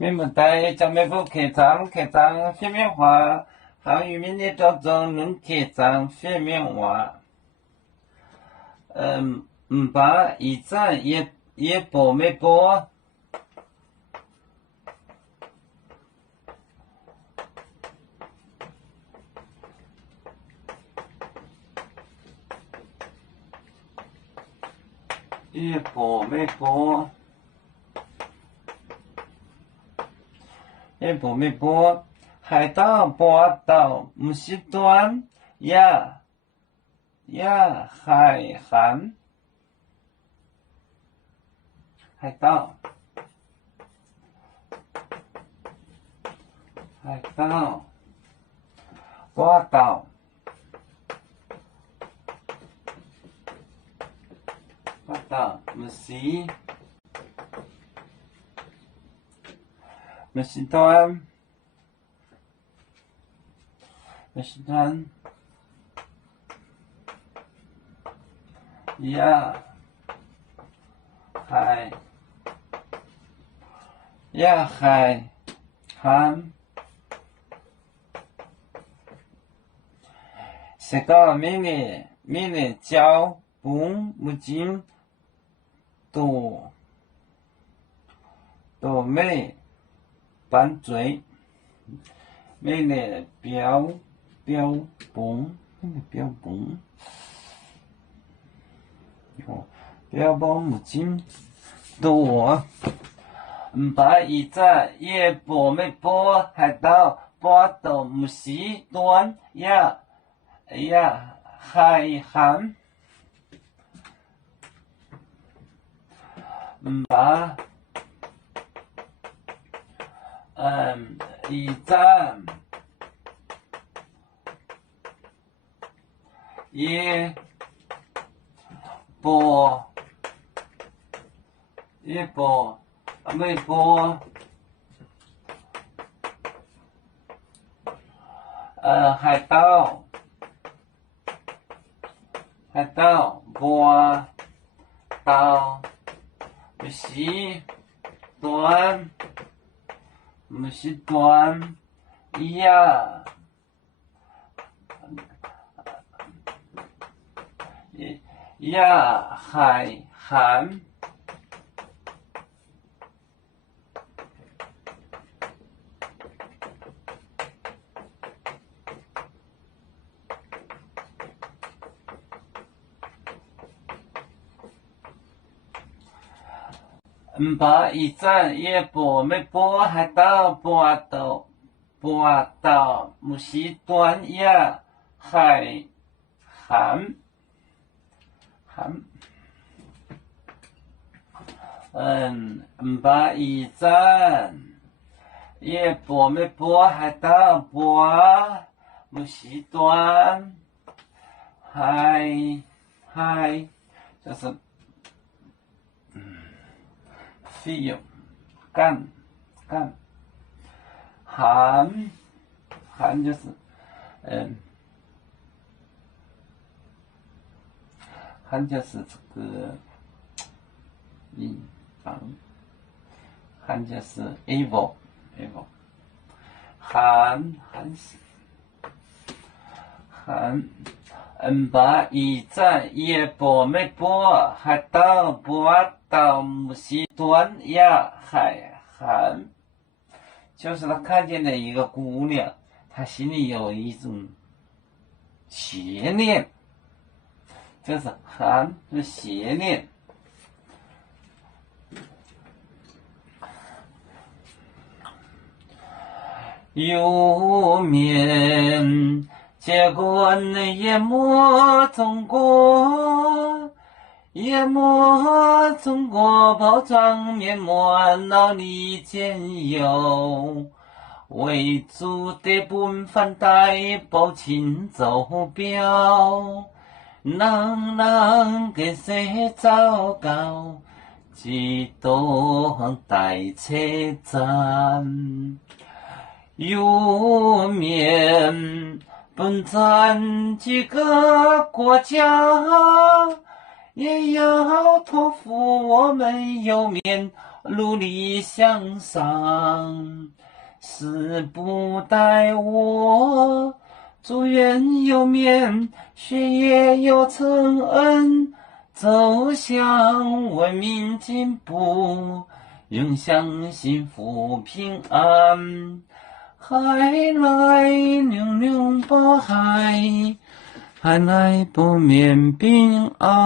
面不带将面部开张phía面花，行与面的照中能开张phía面花。把一站也波没波。也波没波。也波没波，海盗波到不是端呀海涵，海盗波到不是端呀海涵，这个命令交本不进都没拌嘴，命令标本不进都。把一站也波没波，海盗波到不是端呀海涵。把一站也波没波，海盗波到不是端呀海涵。把一站也波没波，海盗波到不是端呀海涵。把一站也波没波，海盗波不是端海就是费用干涵就是涵就是这个涵就是 evil 涵把一站也波没波，海盗波到不是端呀海涵，就是他看见了一个姑娘，他心里有一种邪念，就是涵是邪念。有面结果也莫中国包装面膜脑里兼有，为主的本番带报亲走表，人给谁糟糕，几多带车站。有面本咱几个国家，也要托付我们有面努力向上，时不待我。祝愿有面，学业有成恩，走向文明进步，永享幸福平安。海来永永保海，海来不免平安。